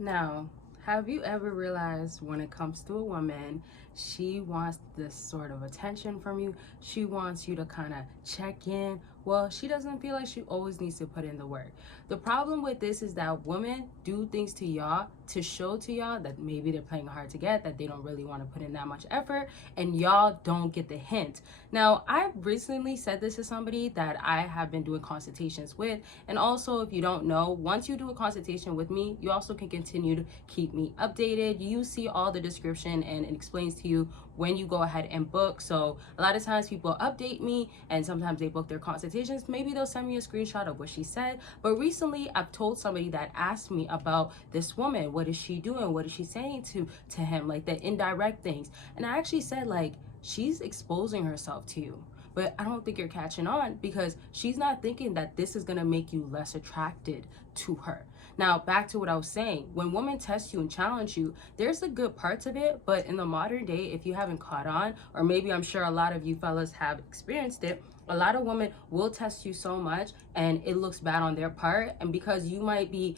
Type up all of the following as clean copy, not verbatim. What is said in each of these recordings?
Now, have you ever realized when it comes to a woman, she wants this sort of attention from you? She wants you to kind of check in. Well, she doesn't feel like she always needs to put in the work. The problem with this is that women do things to y'all to show to y'all that maybe they're playing hard to get, that they don't really want to put in that much effort, and y'all don't get the hint. Now, I recently said this to somebody that I have been doing consultations with, and also, if you don't know, once you do a consultation with me, you also can continue to keep me updated. You see all the description, and it explains to you when you go ahead and book. So a lot of times people update me, and sometimes they book their consultations. Maybe they'll send me a screenshot of what she said. But recently I've told somebody that asked me about this woman. What is she doing? What is she saying to him? Like the indirect things. And I actually said, like, she's exposing herself to you. But I don't think you're catching on, because she's not thinking that this is going to make you less attracted to her. Now, back to what I was saying, when women test you and challenge you, there's the good parts of it, but in the modern day, if you haven't caught on, or maybe I'm sure a lot of you fellas have experienced it, a lot of women will test you so much and it looks bad on their part. And because you might be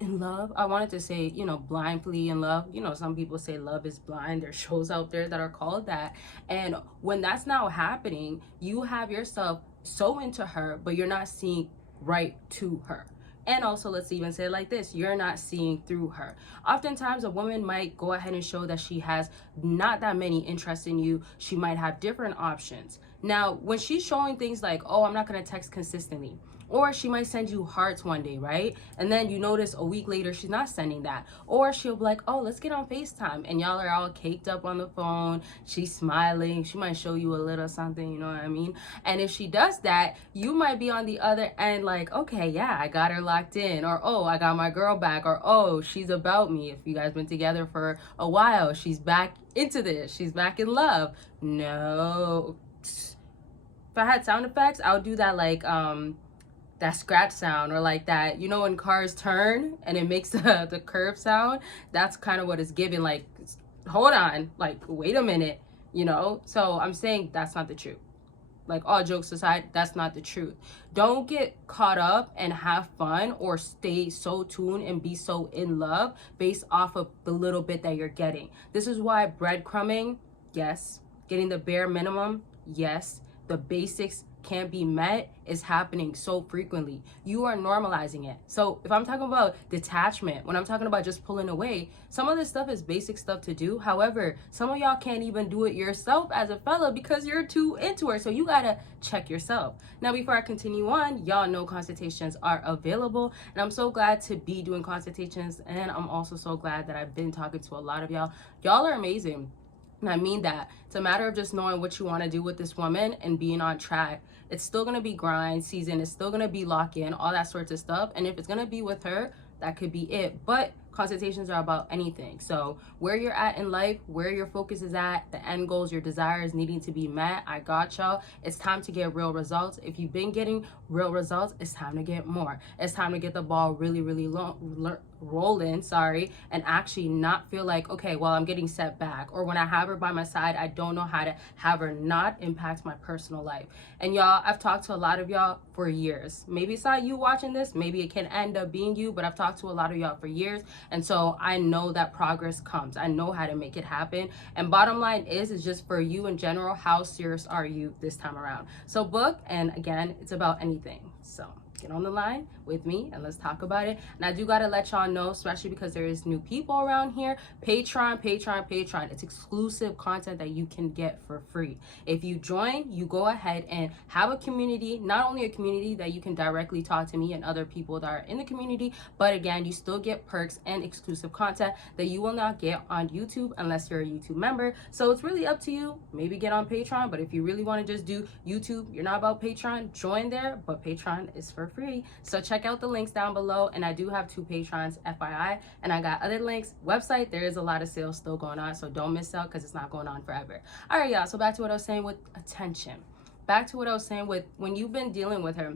in love, I wanted to say, blindly in love. Some people say love is blind. There's shows out there that are called that. And when that's now happening, you have yourself so into her, but you're not seeing right to her. And also, let's even say it like this, you're not seeing through her. Oftentimes, a woman might go ahead and show that she has not that many interests in you. She might have different options. Now, when she's showing things like, oh, I'm not going to text consistently, or she might send you hearts one day, right? And then you notice a week later she's not sending that. Or she'll be like, oh, let's get on FaceTime. And y'all are all caked up on the phone. She's smiling. She might show you a little something, you know what I mean? And if she does that, you might be on the other end like, okay, yeah, I got her locked in. Or, oh, I got my girl back. Or, oh, she's about me. If you guys been together for a while, she's back into this. She's back in love. No. If I had sound effects, I would do that like, that scratch sound, or like that, when cars turn and it makes the curve sound. That's kind of what it's giving, like, hold on, like, wait a minute, so I'm saying that's not the truth. Like, all jokes aside, that's not the truth. Don't get caught up and have fun or stay so tuned and be so in love based off of the little bit that you're getting. This is why breadcrumbing, yes. Getting the bare minimum, yes. The basics can't be met is happening so frequently. You are normalizing it. So if I'm talking about detachment, when I'm talking about just pulling away, some of this stuff is basic stuff to do. However, some of y'all can't even do it yourself as a fella because you're too into her. So you gotta check yourself. Now, before I continue on, y'all know consultations are available, and I'm so glad to be doing consultations. And I'm also so glad that I've been talking to a lot of y'all. Y'all are amazing. And I mean that. It's a matter of just knowing what you want to do with this woman and being on track. It's still going to be grind season. It's still going to be lock in, all that sorts of stuff. And if it's going to be with her, that could be it. But consultations are about anything. So where you're at in life, where your focus is at, the end goals, your desires needing to be met, I got y'all. It's time to get real results. If you've been getting real results, it's time to get more. It's time to get the ball really, really rolling, and actually not feel like, okay, well, I'm getting set back. Or when I have her by my side, I don't know how to have her not impact my personal life. And y'all, I've talked to a lot of y'all for years. Maybe it's not you watching this, maybe it can end up being you, but I've talked to a lot of y'all for years. And so I know that progress comes. I know how to make it happen. And bottom line is just for you in general, how serious are you this time around? So book, and again, it's about anything. So get on the line with me and let's talk about it. And I do gotta let y'all know, especially because there is new people around here, Patreon. It's exclusive content that you can get for free. If you join, you go ahead and have a community, not only a community that you can directly talk to me and other people that are in the community, but again, you still get perks and exclusive content that you will not get on YouTube unless you're a YouTube member. So it's really up to you. Maybe get on Patreon, but if you really want to just do YouTube, you're not about Patreon, join there, but Patreon is for free. So check out the links down below, and I do have 2 Patrons, FYI, and I got other links. Website, there is a lot of sales still going on, so don't miss out because it's not going on forever. All right, y'all, so back to what I was saying with attention. Back to what I was saying with when you've been dealing with her,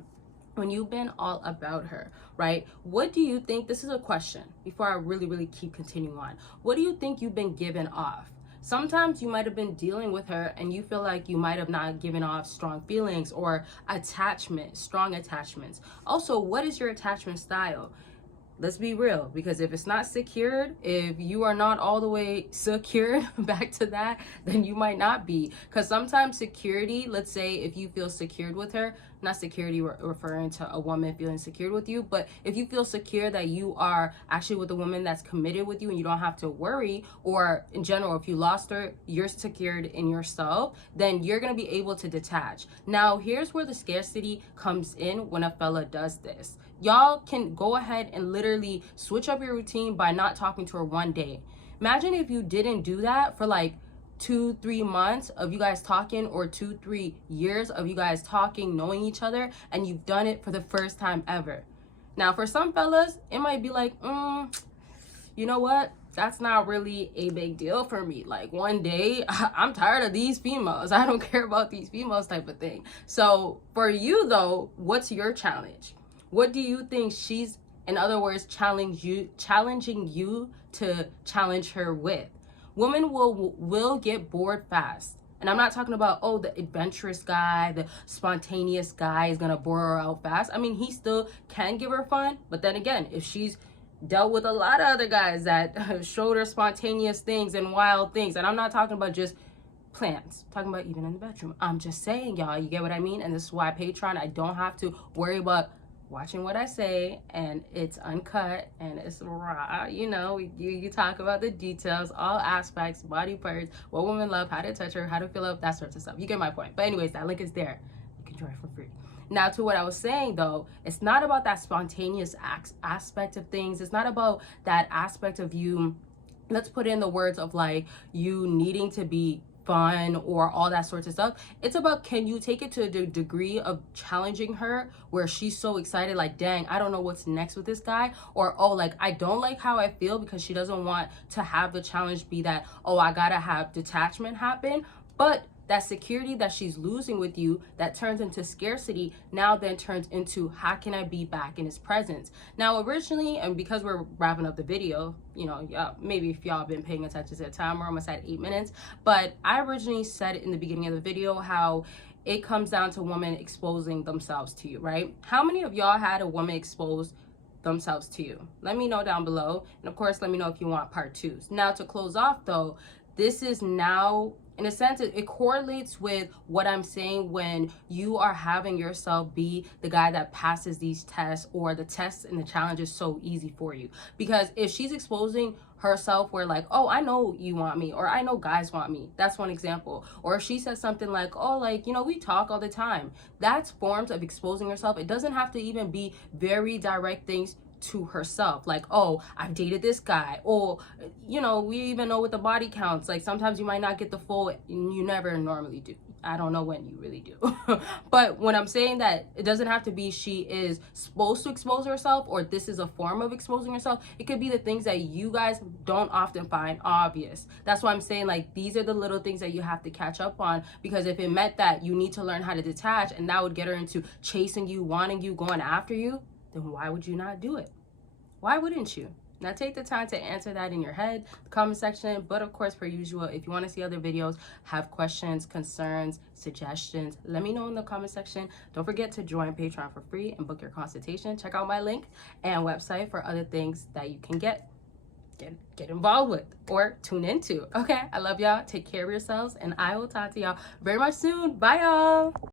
when you've been all about her, right? What do you think, this is a question before I really keep continuing on. What do you think you've been giving off? Sometimes you might have been dealing with her and you feel like you might have not given off strong feelings or attachment, strong attachments. Also, what is your attachment style? Let's be real, because if it's not secured, if you are not all the way secured, back to that, then you might not be. Because sometimes security, let's say if you feel secured with her, not security referring to a woman feeling secured with you, but if you feel secure that you are actually with a woman that's committed with you and you don't have to worry, or in general, if you lost her, you're secured in yourself, then you're going to be able to detach. Now, here's where the scarcity comes in when a fella does this. Y'all can go ahead and literally switch up your routine by not talking to her one day. Imagine if you didn't do that for like 2-3 months of you guys talking, or 2-3 years of you guys talking, knowing each other, and you've done it for the first time ever. Now, for some fellas, it might be like, you know what? That's not really a big deal for me. Like, one day, I'm tired of these females. I don't care about these females type of thing. So for you though, what's your challenge? What do you think she's, in other words, challenging you to challenge her with? Women will get bored fast. And I'm not talking about, oh, the adventurous guy, the spontaneous guy is gonna bore her out fast. I mean, he still can give her fun, but then again, if she's dealt with a lot of other guys that showed her spontaneous things and wild things, and I'm not talking about just plans, I'm talking about even in the bedroom. I'm just saying, y'all, you get what I mean? And this is why Patreon, I don't have to worry about watching what I say, and it's uncut and it's raw. You know, you talk about the details, all aspects, body parts, what women love, how to touch her, how to feel up, that sorts of stuff. You get my point. But anyways, that link is there. You can join for free. Now, to what I was saying though, it's not about that spontaneous aspect of things. It's not about that aspect of you, let's put in the words of like you needing to be fun or all that sorts of stuff. It's about, can you take it to the degree of challenging her where she's so excited, like, dang, I don't know what's next with this guy, or oh, like, I don't like how I feel, because she doesn't want to have the challenge be that, oh, I gotta have detachment happen. But that security that she's losing with you, that turns into scarcity, now then turns into, how can I be back in his presence? Now, originally, and because we're wrapping up the video, you know, maybe if y'all been paying attention to the time, we're almost at 8 minutes, but I originally said in the beginning of the video how it comes down to women exposing themselves to you, right? How many of y'all had a woman expose themselves to you? Let me know down below. And of course, let me know if you want part 2s. Now, to close off though, this is now, in a sense, it correlates with what I'm saying when you are having yourself be the guy that passes these tests, or the tests and the challenges so easy for you. Because if she's exposing herself where like, oh, I know you want me, or I know guys want me, that's one example. Or if she says something like, oh, like, you know, we talk all the time, that's forms of exposing herself. It doesn't have to even be very direct things to herself, like, oh, I've dated this guy, or, you know, we even know with the body counts, like sometimes you might not get the full, you never normally do. I don't know when you really do. But when I'm saying that, it doesn't have to be she is supposed to expose herself, or this is a form of exposing herself. It could be the things that you guys don't often find obvious. That's why I'm saying, like, these are the little things that you have to catch up on, because if it meant that you need to learn how to detach, and that would get her into chasing you, wanting you, going after you, then why would you not do it? Why wouldn't you? Now take the time to answer that in your head, the comment section. But of course, per usual, if you want to see other videos, have questions, concerns, suggestions, let me know in the comment section. Don't forget to join Patreon for free and book your consultation. Check out my link and website for other things that you can get involved with or tune into. Okay, I love y'all. Take care of yourselves, and I will talk to y'all very much soon. Bye, y'all.